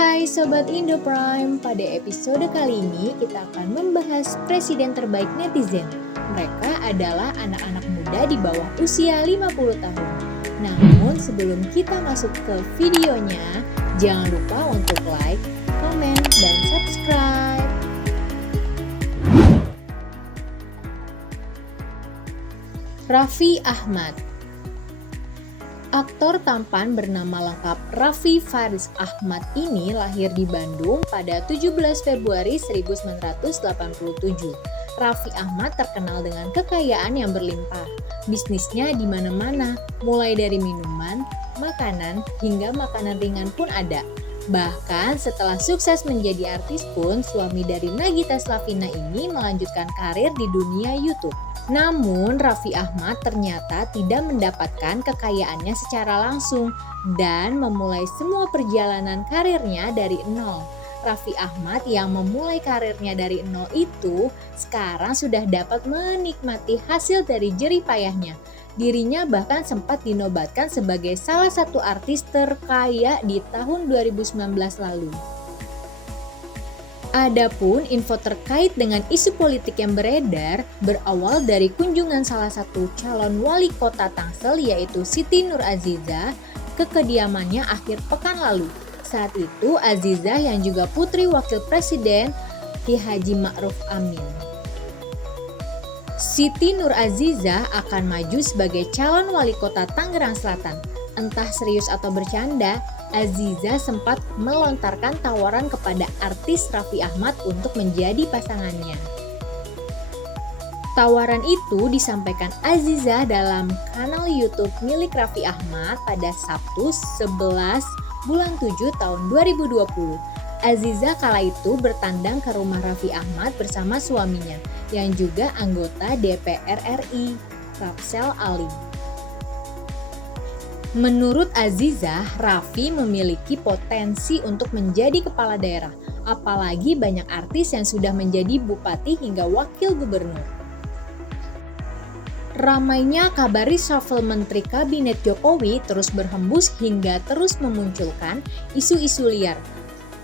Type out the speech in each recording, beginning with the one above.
Hai Sobat Indo Prime, pada episode kali ini kita akan membahas presiden terbaik netizen. Mereka adalah anak-anak muda di bawah usia 50 tahun. Namun sebelum kita masuk ke videonya, jangan lupa untuk like, komen, dan subscribe. Raffi Ahmad. Aktor tampan bernama lengkap Raffi Faris Ahmad ini lahir di Bandung pada 17 Februari 1987. Raffi Ahmad terkenal dengan kekayaan yang berlimpah. Bisnisnya di mana-mana, mulai dari minuman, makanan, hingga makanan ringan pun ada. Bahkan setelah sukses menjadi artis pun, suami dari Nagita Slavina ini melanjutkan karir di dunia YouTube. Namun Raffi Ahmad ternyata tidak mendapatkan kekayaannya secara langsung dan memulai semua perjalanan karirnya dari nol. Raffi Ahmad yang memulai karirnya dari nol itu sekarang sudah dapat menikmati hasil dari jerih payahnya. Dirinya bahkan sempat dinobatkan sebagai salah satu artis terkaya di tahun 2019 lalu. Adapun info terkait dengan isu politik yang beredar berawal dari kunjungan salah satu calon wali kota Tangsel yaitu Siti Nur Aziza ke kediamannya akhir pekan lalu. Saat itu Aziza yang juga putri wakil presiden Ki Haji Ma'ruf Amin. Siti Nur Aziza akan maju sebagai calon wali kota Tangerang Selatan. Entah serius atau bercanda, Aziza sempat melontarkan tawaran kepada artis Raffi Ahmad untuk menjadi pasangannya. Tawaran itu disampaikan Aziza dalam kanal YouTube milik Raffi Ahmad pada Sabtu 11 bulan 7 tahun 2020. Aziza kala itu bertandang ke rumah Raffi Ahmad bersama suaminya yang juga anggota DPR RI, Rapsel Ali. Menurut Aziza, Raffi memiliki potensi untuk menjadi kepala daerah, apalagi banyak artis yang sudah menjadi bupati hingga wakil gubernur. Ramainya kabar reshuffle Menteri Kabinet Jokowi terus berhembus hingga terus memunculkan isu-isu liar.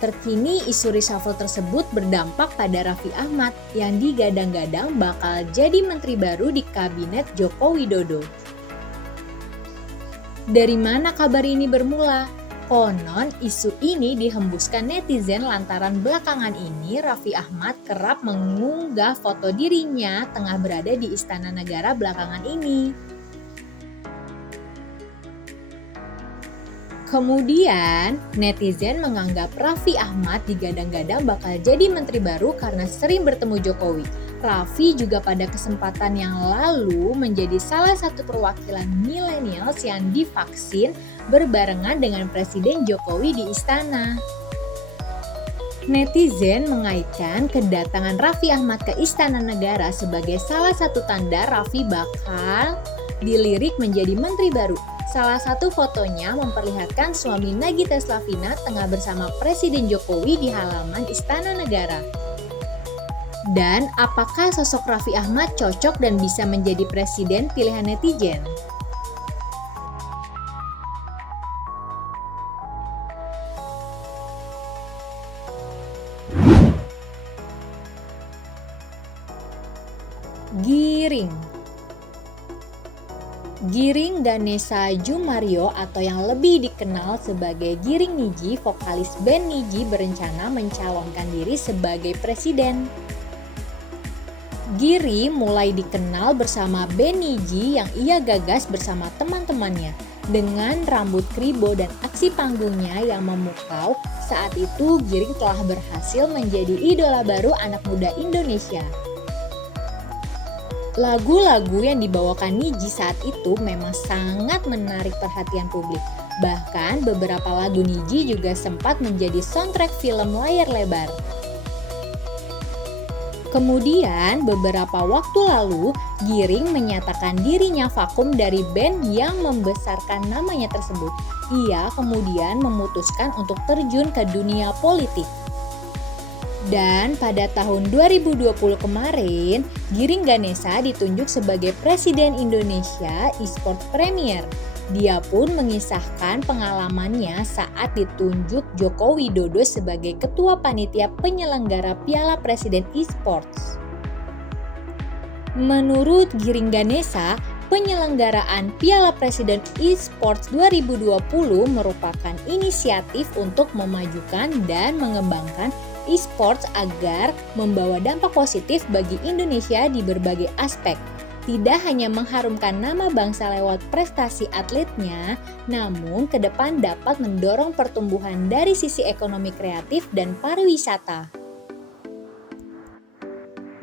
Terkini isu reshuffle tersebut berdampak pada Raffi Ahmad yang digadang-gadang bakal jadi menteri baru di Kabinet Joko Widodo. Dari mana kabar ini bermula? Konon isu ini dihembuskan netizen lantaran belakangan ini Raffi Ahmad kerap mengunggah foto dirinya tengah berada di Istana Negara belakangan ini. Kemudian netizen menganggap Raffi Ahmad digadang-gadang bakal jadi menteri baru karena sering bertemu Jokowi. Raffi juga pada kesempatan yang lalu menjadi salah satu perwakilan millennials yang divaksin berbarengan dengan Presiden Jokowi di istana. Netizen mengaitkan kedatangan Raffi Ahmad ke Istana Negara sebagai salah satu tanda Raffi bakal dilirik menjadi menteri baru. Salah satu fotonya memperlihatkan suami Nagita Slavina tengah bersama Presiden Jokowi di halaman Istana Negara. Dan apakah sosok Raffi Ahmad cocok dan bisa menjadi presiden pilihan netizen? Giring Ganesha Jumario atau yang lebih dikenal sebagai Giring Nidji, vokalis band Nidji berencana mencalonkan diri sebagai presiden. Giri mulai dikenal bersama band Nidji yang ia gagas bersama teman-temannya. Dengan rambut kribo dan aksi panggungnya yang memukau, saat itu Giring telah berhasil menjadi idola baru anak muda Indonesia. Lagu-lagu yang dibawakan Nidji saat itu memang sangat menarik perhatian publik. Bahkan beberapa lagu Nidji juga sempat menjadi soundtrack film layar lebar. Kemudian beberapa waktu lalu, Giring menyatakan dirinya vakum dari band yang membesarkan namanya tersebut. Ia kemudian memutuskan untuk terjun ke dunia politik. Dan pada tahun 2020 kemarin, Giring Ganesha ditunjuk sebagai Presiden Indonesia Esports Premier. Dia pun mengisahkan pengalamannya saat ditunjuk Joko Widodo sebagai Ketua Panitia Penyelenggara Piala Presiden Esports. Menurut Giring Ganesa, penyelenggaraan Piala Presiden Esports 2020 merupakan inisiatif untuk memajukan dan mengembangkan esports agar membawa dampak positif bagi Indonesia di berbagai aspek. Tidak hanya mengharumkan nama bangsa lewat prestasi atletnya, namun ke depan dapat mendorong pertumbuhan dari sisi ekonomi kreatif dan pariwisata.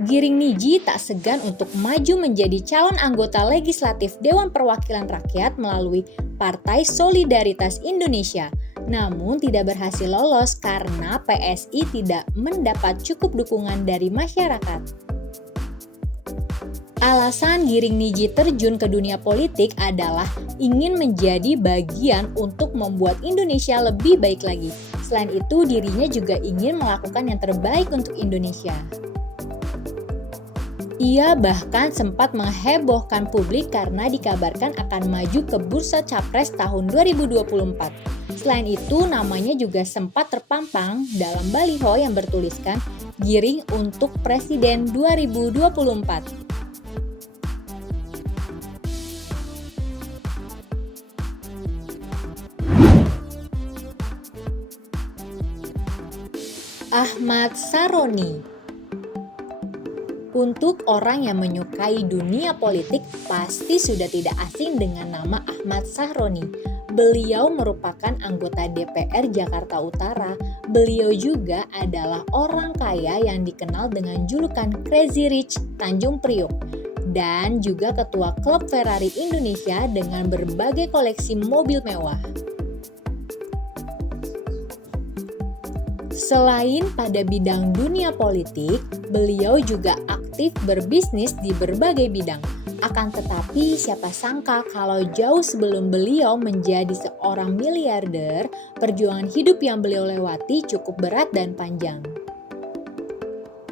Giring Niji tak segan untuk maju menjadi calon anggota legislatif Dewan Perwakilan Rakyat melalui Partai Solidaritas Indonesia. Namun tidak berhasil lolos karena PSI tidak mendapat cukup dukungan dari masyarakat. Alasan Giring Niji terjun ke dunia politik adalah ingin menjadi bagian untuk membuat Indonesia lebih baik lagi. Selain itu, dirinya juga ingin melakukan yang terbaik untuk Indonesia. Ia bahkan sempat menghebohkan publik karena dikabarkan akan maju ke bursa Capres tahun 2024. Selain itu, namanya juga sempat terpampang dalam baliho yang bertuliskan Giring untuk Presiden 2024. Ahmad Saroni. Untuk orang yang menyukai dunia politik, pasti sudah tidak asing dengan nama Ahmad Saroni. Beliau merupakan anggota DPR Jakarta Utara. Beliau juga adalah orang kaya yang dikenal dengan julukan Crazy Rich Tanjung Priok dan juga ketua klub Ferrari Indonesia dengan berbagai koleksi mobil mewah. Selain pada bidang dunia politik, beliau juga aktif berbisnis di berbagai bidang. Akan tetapi, siapa sangka kalau jauh sebelum beliau menjadi seorang miliarder, perjuangan hidup yang beliau lewati cukup berat dan panjang.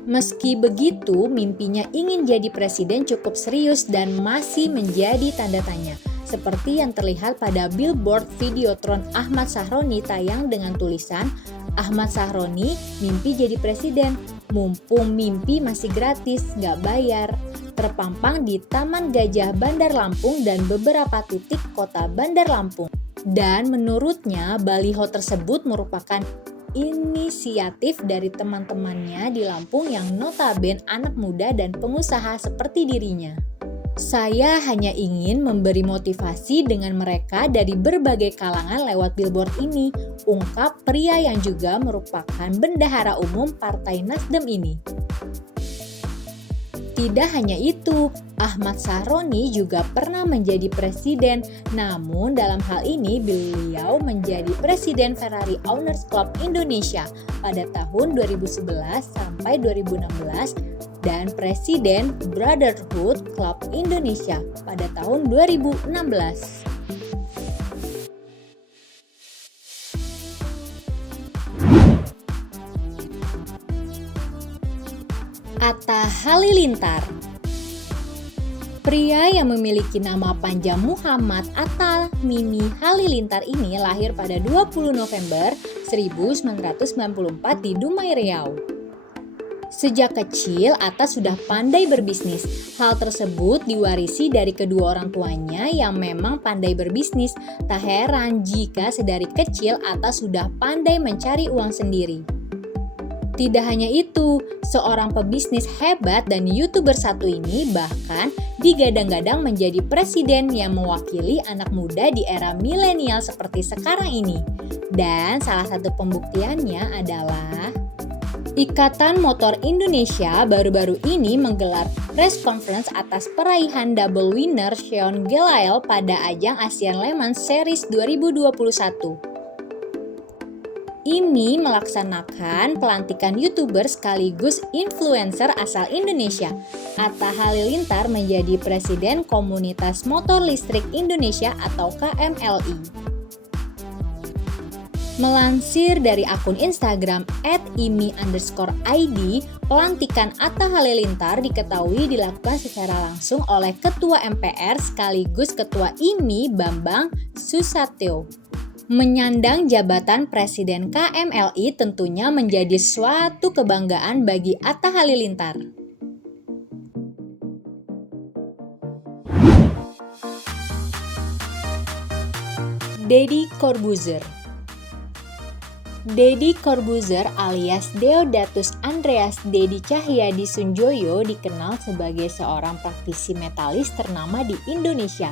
Meski begitu, mimpinya ingin jadi presiden cukup serius dan masih menjadi tanda tanya. Seperti yang terlihat pada billboard Videotron Ahmad Sahroni tayang dengan tulisan Ahmad Sahroni mimpi jadi presiden, mumpung mimpi masih gratis, nggak bayar. Terpampang di Taman Gajah Bandar Lampung dan beberapa titik kota Bandar Lampung. Dan menurutnya baliho tersebut merupakan inisiatif dari teman-temannya di Lampung yang notabene anak muda dan pengusaha seperti dirinya. Saya hanya ingin memberi motivasi dengan mereka dari berbagai kalangan lewat billboard ini, ungkap pria yang juga merupakan bendahara umum Partai Nasdem ini. Tidak hanya itu, Ahmad Sahroni juga pernah menjadi presiden, namun dalam hal ini beliau menjadi presiden Ferrari Owners Club Indonesia pada tahun 2011 sampai 2016 dan presiden Brotherhood Club Indonesia pada tahun 2016. Atta Halilintar. Pria yang memiliki nama panjang Muhammad Atta Mimi Halilintar ini lahir pada 20 November 1994 di Dumai, Riau. Sejak kecil, Atta sudah pandai berbisnis. Hal tersebut diwarisi dari kedua orang tuanya yang memang pandai berbisnis. Tak heran jika sedari kecil Atta sudah pandai mencari uang sendiri. Tidak hanya itu, seorang pebisnis hebat dan YouTuber satu ini bahkan digadang-gadang menjadi presiden yang mewakili anak muda di era milenial seperti sekarang ini. Dan salah satu pembuktiannya adalah Ikatan Motor Indonesia baru-baru ini menggelar press conference atas peraihan double winner Sean Gelael pada ajang Asian Le Mans Series 2021. IMI melaksanakan pelantikan YouTuber sekaligus influencer asal Indonesia. Atta Halilintar menjadi Presiden Komunitas Motor Listrik Indonesia atau KMLI. Melansir dari akun Instagram @imi_id, Pelantikan Atta Halilintar diketahui dilakukan secara langsung oleh Ketua MPR sekaligus Ketua IMI Bambang Susatyo. Menyandang jabatan Presiden KMLI tentunya menjadi suatu kebanggaan bagi Atta Halilintar. Deddy Corbuzier. Deddy Corbuzier alias Deodatus Andreas Deddy Cahyadi Sunjoyo dikenal sebagai seorang praktisi metalis ternama di Indonesia.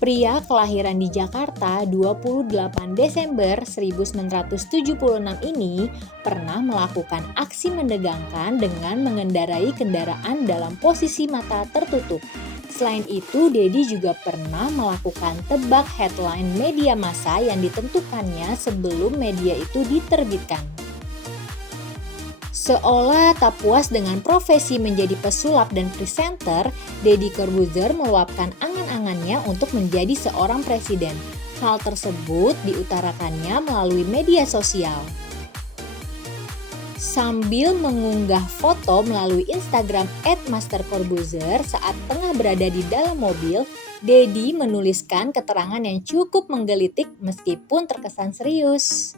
Pria kelahiran di Jakarta 28 Desember 1976 ini pernah melakukan aksi menegangkan dengan mengendarai kendaraan dalam posisi mata tertutup. Selain itu, Deddy juga pernah melakukan tebak headline media massa yang ditentukannya sebelum media itu diterbitkan. Seolah tak puas dengan profesi menjadi pesulap dan presenter, Deddy Corbuzier meluapkan angan-angannya untuk menjadi seorang presiden. Hal tersebut diutarakannya melalui media sosial. Sambil mengunggah foto melalui Instagram @mastercorbuzier saat tengah berada di dalam mobil, Deddy menuliskan keterangan yang cukup menggelitik meskipun terkesan serius.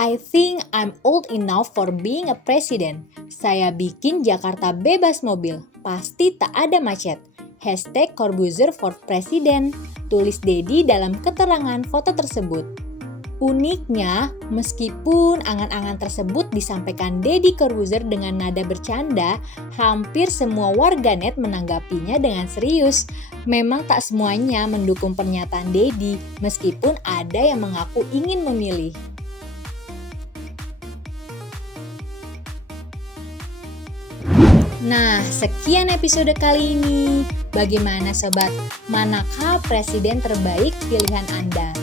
I think I'm old enough for being a president. Saya bikin Jakarta bebas mobil, pasti tak ada macet. #Corbuzier for President, tulis Deddy dalam keterangan foto tersebut. Uniknya, meskipun angan-angan tersebut disampaikan Deddy Corbuzier dengan nada bercanda, hampir semua warganet menanggapinya dengan serius. Memang tak semuanya mendukung pernyataan Deddy, meskipun ada yang mengaku ingin memilih. Nah, sekian episode kali ini. Bagaimana sobat? Manakah presiden terbaik pilihan Anda?